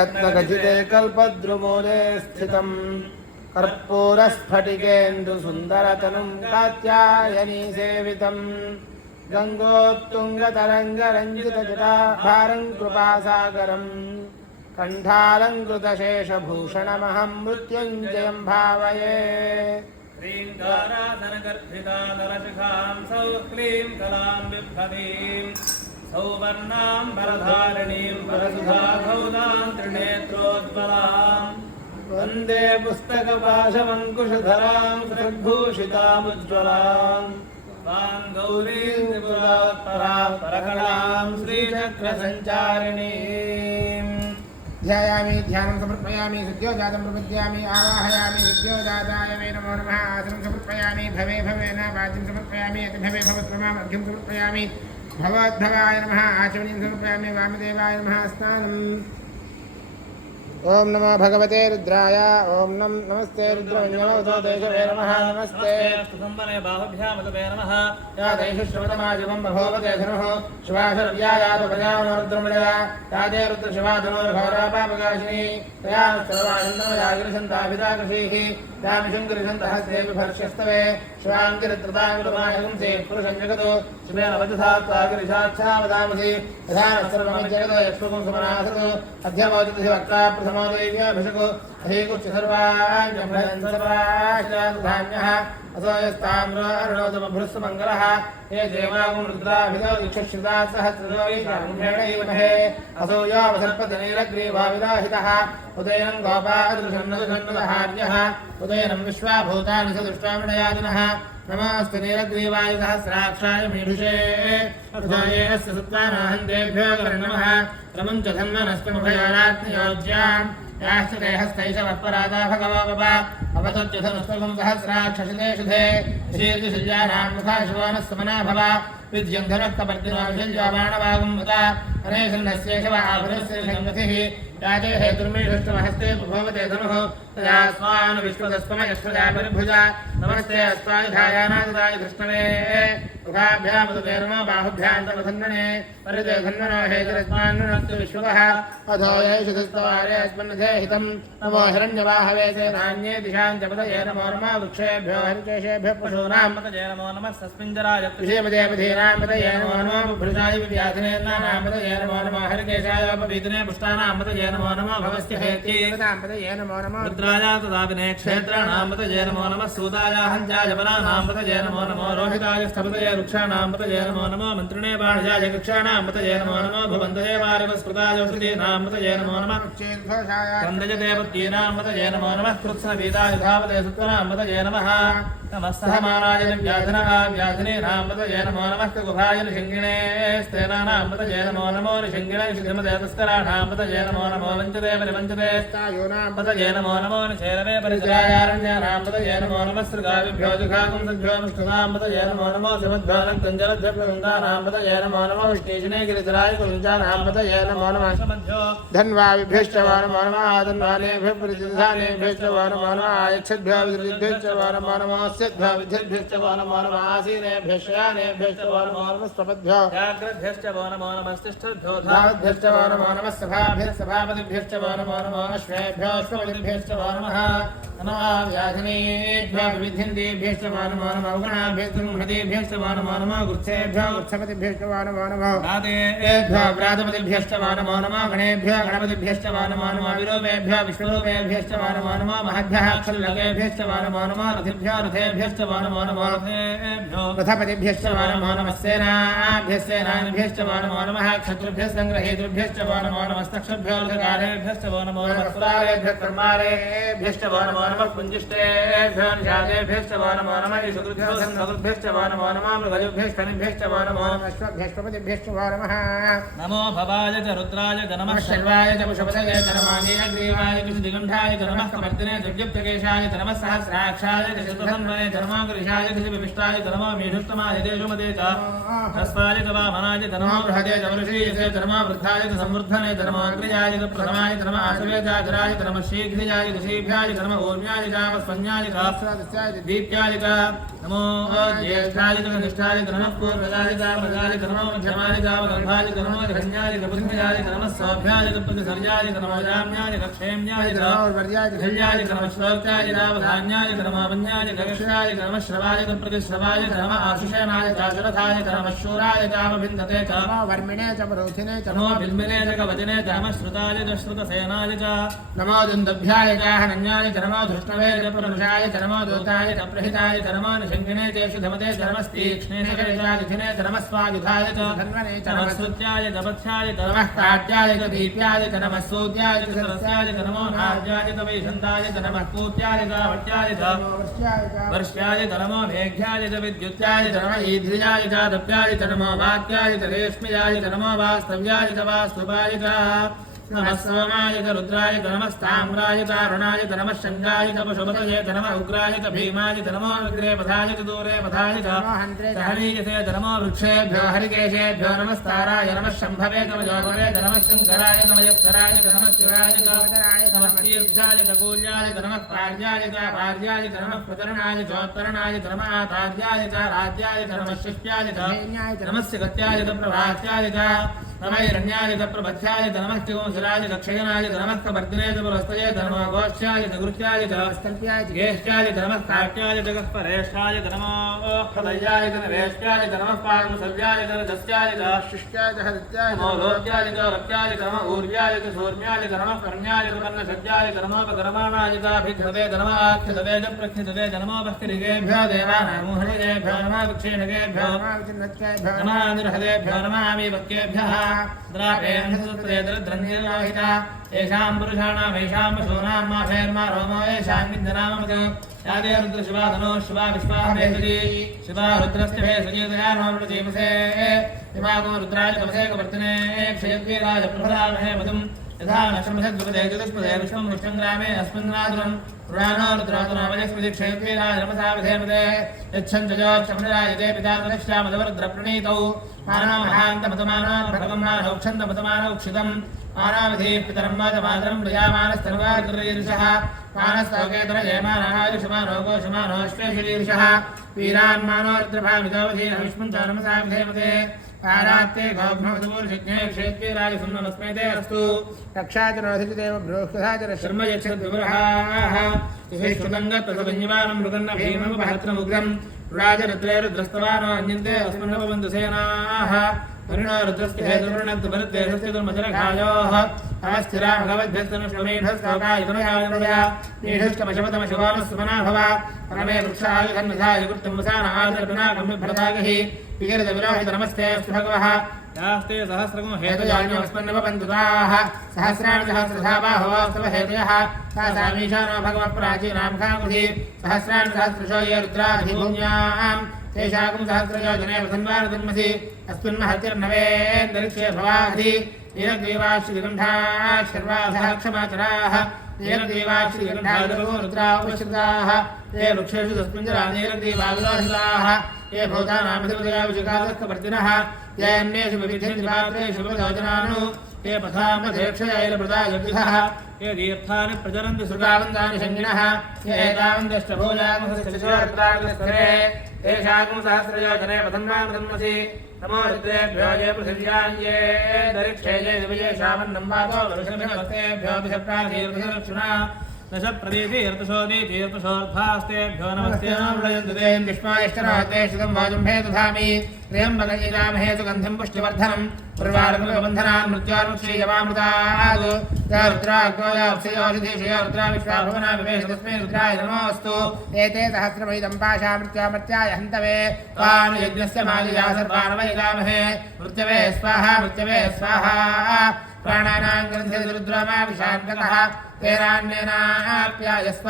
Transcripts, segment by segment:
रत्नखचिते कल्पद्रुमूले स्थितं कर्पूरस्फटिकेन्दुसुन्दरतनुं कात्यायनी सेवितं गङ्गोत्तुङ्गतरङ्गरञ्जितजटाभारं कृपासागरं कण्ठालङ्कृतशेषभूषणमहं मृत्युञ्जयं भावये। श्रीङ्गाराधनगर्भितादरशिखां सौक्लीं कलां बिभ्रतीं सौवर्णां वरधारिणीं वरसुधाधौदां त्रिनेत्रोज्ज्वलां वन्दे पुस्तकपाशमङ्कुशधरां सद्भूषितामुज्ज्वलां तां गौरीं त्रिपुरात्परां श्रीचक्रसञ्चारिणीम्। ध्यायामि ध्यानं समर्पयामि सद्योजातं प्रपद्यामि आवाहयामि सद्योजाताय मे नमो नमः। आसनं समर्पयामि भवे भवेन वाचिं समर्पयामि अति भवे भवत्वमाम् अर्घ्यं समर्पयामि भवद्भवाय नमः। आचमनीं समर्पयामि वामदेवाय नमः। स्नानम्। ओम नमो भगवते रुद्राय। ओम नमस्ते रुद्रमन्यमोतो देशवे नमः। नमस्ते स्तुतम्बने बाहुभ्यामतवे नमः। या दैशुश्रवतमाजिवं बभोवते धनुः शिवाशर्व्यायात प्रजानो रुद्रमृळया या दे रुद्रशिवाधनुर्घोरापापकाशिनी तया सर्वानन्दमयागिरिशन्ताभिदाकृषीः यामिशङ्करिशन्तहस्ते बिभर्ष्यस्तवे शिवाङ्गिरित्रताङ्गिरमायगंसे पुरुषं जगतो शिवेन वजसात्वागिरिशाच्छा वदामसि यथा सर्वं जगतो यक्ष्मकं समनासतो अध्यमोदितः वक्ता प्रथमो दैव्याभिषको अहेकुच्च सर्वाञ्जम्भयन् सर्वाश्चाधान्यः असो यस्ताम्रोऽरुणोदमभृत्समङ्गलः ये देवागुं रुद्राभिदो दीक्षश्रिता सहस्रजोयैषामुखेणैव महे असो यो वसर्पतिनीलग्रीवाविदाहितः उदयनं गोपादृशन्नदुषन्नदहार्यः उदयनं विश्वाभूतानि सदुष्टामृडयादिनः नमस्ते नीलग्रीवाय सहस्राक्षाय मीढुषे अस्य सत्त्वानाहन्तेभ्यो नमः रमं च धन्वनस्तमुभयोरात्मयोज्याम् याश्च देहस्थैषवत्परादा भगवो बभ अवतच्युतनुस्तुतं सहस्राक्षसिते शुधे शीर्षशिल्यानां मुखा शिवोनस्तमना भव विद्यं धनुः कपर्दिनो विशिल्यबाणवागं मुदा अनेशन्नस्येषव आभुरस्य संगतिः याजे हेतुर्मीषुष्टमहस्ते भवते धनुः तदा स्वान् विश्वदस्त्वमयश्वजा परिभुजा नमस्ते अस्त्वायुधायानागदाय धृष्णवे मुखाभ्यामुदते नमो बाहुभ्यान्तमधन्वने परिते धन्वनो हेतुरस्मान्नस्तु विश्ववः अधो येषुधस्तवारे अस्मन्नधे हितं नमो हिरण्यवाहवे सेनान्ये दिशां च पतये नमो नमः वृक्षेभ्यो हरिकेशेभ्यः पशूनां पतये नमो नमः तस्मिञ्जराय विषयपदेवधीनां पतये नमो नमः भृशाय विव्याधनेनां पतये नमो नमः हरिकेशाय पवित्रे पुष्टानां पतये नमो नमः भवस्य हेतीनां पतये नमो नमः रुद्राय तदाविने क्षेत्राणां पतये नमो नमः सूताय हञ्चाय बलानां पतये नमो नमः रोहिताय स्थपतये वृक्षाणां पतये नमो नमः मन्त्रिणे बाणजाय कक्षाणां पतये नमो नमः भवन्तये वारवस्कृताय श्रुतीनां पतये नमो नमः वन्दयदेवतीनां पतये नमो नमः कृत्स्नवीताय धावते सुत्वनां पतये नमः नमः सहमानाय व्याधिनीनां पतये नमो नमः कुभाय निशिङ्गिणे स्तेनानां पतये नमो नमो निशिङ्गिणे शिखिमदेवस्तराणां पतये नमो नमो वञ्चते परिवञ्चते स्तायूनां पतये नमो नमो निशेरवे परिचरायारण्यानां पतये नमो नमः सृगाविभ्यो जुघाकुं सद्भ्यो मुष्टुनां पतये नमो नमो समद्भ्यानङ्कञ्जलद्भ्यप्रवृन्दानां पतये नमो नमो विष्णेशने गिरिधराय कुञ्जानां पतये नमो नमः धन्वाविभ्यश्च वो नमो नमः धन्वानेभ्यः प्रतिधानेभ्यश्च वो नमो नमः आयच्छद्भ्यो विदृभ्यश्च वो नमो नमः अस्यद्भ्यो विद्युद्भ्यश्च वो नमो नमः आसीनेभ्यश्च यानेभ्यश्च वो नमो नमः स्वपद्भ्यो व्याघ्रभ्यश्च वो नमो नमः तिष्ठद्भ्यो धावद्भ्यश्च वो नमो नमः सभाभ्यः सभापतिभ्यश्च वो नमो नमः अश्वेभ्यो अश्वपतिभ्यश्च वो नमः नमः व्याधिनीभ्यो विविध्यन्तेभ्यश्च वो नमो नमः उगणाभ्यश्च मुहृतेभ्यश्च वो नमो नमः गुत्सेभ्यो गुत्सपतिभ्यश्च वो नमो नमः व्रातेभ्यो व्रातपतिभ्यश्च वो नमो नमः गणेभ्यो गणपतिभ्यश्च वो नमो नमः विरूपेभ्यो विश्वरूपेभ्यश्च वो नमो नमः महद्भ्यः क्षल्लकेभ्यश्च वो नमो नमः रथिभ्यो रथेभ्यश्च वो नमो नमः रथपतिभ्यश्च वो नमो नमः सेनाभ्यः सेनानिभ्यश्च वो नमो नमः क्षत्रुभ्यः सङ्ग्रहेतृभ्यश्च वो नमो नमः स्तक्षभ्यो रथकारेभ्यश्च वो नमो नमः सुरारेभ्यः कर्मारेभ्यश्च वो नमो नमः पुञ्जिष्टेभ्यो निषादेभ्यश्च वो नमो नमः ईशुभ्यो सन्नगुभ्यश्च वो नमो नमः मृगजुभ्यश्च वो नमो नमः अश्वभ्यश्वपतिभ्यश्च वो नमः नमो भवाय च रुद्राय च नमः शर्वाय च पुष्पतये च नमः नीलग्रीवाय च दिगन्धाय च नमः कपर्दिने च विद्युत्केशाय च नमः सहस्राक्षाय च शतधन्वने च नमः गिरिशाय च विविष्टाय च नमः मीढुत्तमाय तेषुमते च हस्ताय च वामनाय च नमो बृहते च वृषीयसे च नमो वृद्धाय च संवर्धने च नमो अग्रजाय च प्रथमाय च नमः आश्रयजाय च नमः शीघ्रजाय च शीभ्याय च नमः ऊर्म्याय च वस्वन्याय च दीप्याय च नमो ज्येष्ठाय च कनिष्ठाय च नमः पूर्वजाय च प्रजाय च नमो मध्यमाय च गर्भाय च नमो धन्याय च बुद्धिजाय च नमः सौभ्याय च प्रतिसर्याय च नमो जाम्याय च क्षेम्याय च धैर्याय च नमः श्रोत्याय च धान्याय च नमः वन्याय च गक्षाय च नमः श्रवाय च प्रतिश्रवाय च नमः आशिषेनाय च शरथाय च नमः शूराय च विन्दते च नमो वर्मिणे च प्रोथिने च नमो बिल्मिने च कवचने च नमः श्रुताय च श्रुतसेनाय च नमो दुन्दभ्याय च हनन्याय च नमो धृष्णवे च पुरुषाय च नमो दूताय च प्रहिताय च नमो निषङ्गिने च शुधमते च नमस्तीक्ष्णे च जिथिने च नमः स्वायुधाय च धन्वने च नमः स्तुत्याय च वत्स्याय च नमः काट्याय च दीप्याय च नमः सूत्याय च सरस्याय च नमो नार्याय च वैशन्ताय च नमः पूत्याय च वट्याय च वर्ष्याय च नमो मेघ्याय च विद्युत्याय च नमः ईध्र्याय च दप्याय च नमो वाक्याय च रेश्म्याय च नमो वास्तव्याय च वास्तुपाय च नमः सोमाय च रुद्राय च नमस्ताम्राय च अरुणाय च नमः शङ्गाय च पशुपतये च नमः उग्राय च भीमाय च नमो अग्रे पथाय च दूरे पथाय च हरीयसे च नमो वृक्षेभ्यो हरिकेशेभ्यो नमस्ताराय नमः शम्भवे च जोगवे च नमः शङ्कराय च मयस्कराय च नमः शिवाय च नमः तीर्थाय च कूल्याय च नमः पार्याय च भार्याय च नमः प्रतरणाय चोत्तरणाय च नमः आतार्याय च राज्याय च नमः शिष्याय च नमस्य गत्याय च प्रभात्याय च नमः हिरण्याय च प्रबध्याय च नमः शिवंसराय च क्षयनाय च नमः कवर्धिने च पुरस्तये च नमः गोष्ठ्याय च गुरुत्याय च स्तल्प्याय च ज्येष्ठ्याय च नमः काट्याय च गह्परेष्ठाय च नमो खदयाय च नवेष्ट्याय च नमः पादमसव्याय च दस्याय च शिष्याय च हरित्याय च नमो लोक्याय च रक्याय च नमः ऊर्व्याय च सूर्म्याय च नमः कर्ण्याय च कर्णसज्जाय च नमो पकरमाणाय च अभिघ्नवे च नमः आख्यतवे च प्रख्यतवे च नमो भक्तिरिगेभ्यो देवानां हरिजेभ्यो नमः वृक्षेणगेभ्यो नमः निरहदेभ्यो नमः आमीवक्येभ्यः द्रापेन्द्रद्रन्यलोहिता येषां पुरुषाणाम् येषां पशूनां मा फेर्मा रोमो येषां विद्यनाममत् यादे रुद्रशिवा धनो शिवा विश्वा भेषजी शिवा रुद्रस्य भेषजीतया नोमृजीमसे इमागो रुद्राय तमसे कवर्तने क्षयद्वीराय प्रभरामहे मधुम् यथा नक्षमसद्विपदे चतुष्पदे विष्णुं विष्णुङ्ग्रामे अस्मिन्नादुरम् पुराणो रुद्रातुनामयस्मृति क्षयद्वीराय नमसा विधेमते यच्छन्तजोच्छमनराय ते पिता तदश्यामदवरुद्रप्रणीतौ मानो महान्तमतमानो भगवन्मानौक्षन्तमतमानौक्षितम् मानावधि पितरं मातमातरं प्रजामानस्तनुवार्गरीर्षः मानस्तौकेतरजयमानायुषमानोगोषमानोऽश्वेषरीर्षः वीरान्मानो रुद्रभामितोऽवधीन विष्णुञ्च नमसा विधेमते आरात्ते गोघ्नमधुपूर्षज्ञे क्षेत्वीराय सुन्नमस्मेते अस्तु रक्षाचरोधिदेव बृहस्पतिः शर्म यच्छद्विवरहाः श्रुतङ्गत्तसंयमानं मृगन्न भीममुपहत्रमुग्रम् राजरुद्रेरुद्रस्तवानो अन्यन्ते अस्मन्नवबन्धुसेनाः वरुणो रुद्रस्य हेतुर्णन्तुभरद्वेषस्थितुर्मचरघायोः अवस्थिरा भगवद्भक्तनुष्मेढस्तोकायतनुयायनया नीढुष्टमशपतमशिवानस्वमना भव परमे वृक्षायुधन्वधाय कृतं वसानहादर्पणाकम्यभरतागहि विगिरदविलोहित नमस्ते अस्तु भगवः यास्ते सहस्रगुं हेतुजान्यस्मन्नवपन्तुताः सहस्राणि सहस्रधा बाहवस्तव हेतयः सा सामीशानो भगवः प्राचीनां सहस्राणि सहस्रशो ये रुद्राधिभूम्याम् तेषाकं सहस्रयोजने वसन्वारजन्मसि अस्मिन्महतिर्नवेन्दरिक्षे भवाधि नीलग्रीवाश्रीगण्ठाः शर्वाधः क्षमाचराः नीलग्रीवाश्रीगण्ठादो रुद्रापश्रिताः ये वृक्षेषु तस्मिञ्जरा नीलग्रीवाविलोहिताः ये भूतानामधिपदयाविषिकादस्कवर्तिनः ये अन्येषु विविधेषु योजनानु ये पथामधेक्षयैरप्रदायभिधः ये दीर्थानि प्रचरन्ति सुगावन्तानि शङ्गिनः ये एतावन्तष्टभूजागुंसरे तेषाकं सहस्रयोजने पथन्वामधन्मसि नमो रुद्रेभ्यो ये पृथिव्यान्ये दरिक्षे ये दिवयेषामन्नं वातो वरुषभ्यो दिशप्राधीर्भिरक्षुणा दश प्रदीतीर्थशोदीतीर्थशोर्धास्तेभ्यो नमस्ते नमृजन्ते विष्मायश्चराते श्रुतं वाजुम्भे दधामि त्र्यम्बकैरामहे सुगन्धिं पुष्टिवर्धनं पूर्वार्गबन्धनान् मृत्योर्मुक्षीयमामृतात् या रुद्राग्नोयाप्सयोषधीषु या रुद्रा विश्वाभुवना विवेश तस्मै रुद्राय नमोऽस्तु एते सहस्रमैदं पाशामृत्यामर्त्याय हन्तवे तान् यज्ञस्य मालिया सर्वानवैगामहे मृत्यवे स्वाहा प्राणानां ग्रन्थे रुद्रमा विशान्तकः तेनान्येनाप्यायस्व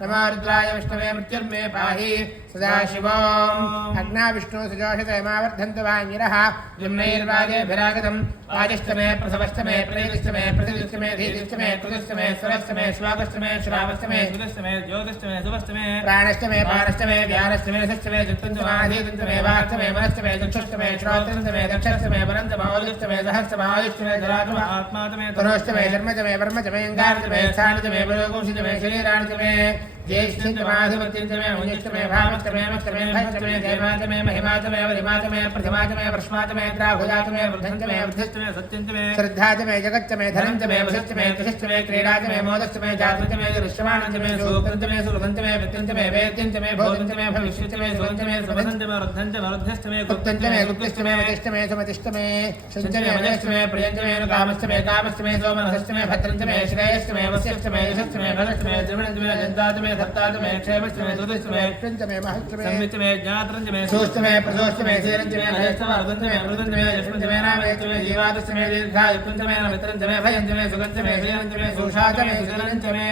नमो रुद्राय विष्णवे मृत्युर्मे पाहि सदाशिवोऽम् अग्ना विष्णु सुजोषितमावर्धन्तु वाङ्गिरः निम्नैर्वाजेभिरागतम् वाजिष्ठमे प्रसवष्टमे प्रेतिष्ठमे प्रतिष्ठमे धीतिष्ठमे कृतिष्ठमे स्वरष्टमे श्वाकष्टमे श्रावष्टमे सुदष्टमे ज्योतिष्टमे सुवष्टमे प्राणष्टमे पानष्टमे व्यानष्टमे षष्टमे चतुर्थमाधीतन्तमे वाष्टमे मनष्टमे चक्षुष्टमे श्रोत्रन्तमे दक्षष्टमे वरन्तमौलिष्टमे सहस्रमालिष्टमे जरातमे आत्मातमे तनोष्टमे धर्मजमे वर्मजमे अंगारजमे स्थानजमे बलोकुंशजमे शरीराणजमे ज्येष्ठमाधिपत्यंजमे मुनिष्टमे भावष्टमे मष्टमे भष्टमे जयमातमे महिमातमे वरिमातमे प्रथमातमे प्रश्मातमे द्राहुजातमे वृद्धंतमे वृद्धिष्टमे सत्यंतमे श्रद्धातमे जगच्चमे धनंतमे वशिष्टमे कृषिष्टमे क्रीडातमे मोदष्टमे जातंतमे दृश्यमानंतमे सुकृतमे सुरदंतमे वित्यंतमे वेद्यंतमे भोदंतमे भविष्यंतमे सुगंतमे सुबंतमे वृद्धंतमे वृद्धिष्टमे गुप्तंतमे गुप्तिष्टमे मतिष्टमे सुमतिष्टमे शंतमे मनेष्टमे प्रियंतमे कामष्टमे कामष्टमे सोमनसष्टमे भद्रंतमे श्रेयष्टमे वशिष्टमे यशष्टमे भरष्टमे त्रिवणंतमे जन्तातमे सप्तातमे क्षेमष्टमे सुदष्टमे अष्टंतमे महष्टमे संविष्टमे ज्ञात्रंतमे सोष्टमे प्रसोष्टमे सेरंतमे हयष्टमे अर्धंतमे मृदंतमे यशमंतमे नामयष्टमे जीवादष्टमे दीर्घायुक्तंतमे नमित्रंतमे भयंतमे सुगंतमे श्रेयंतमे सुषातमे सुजनंतमे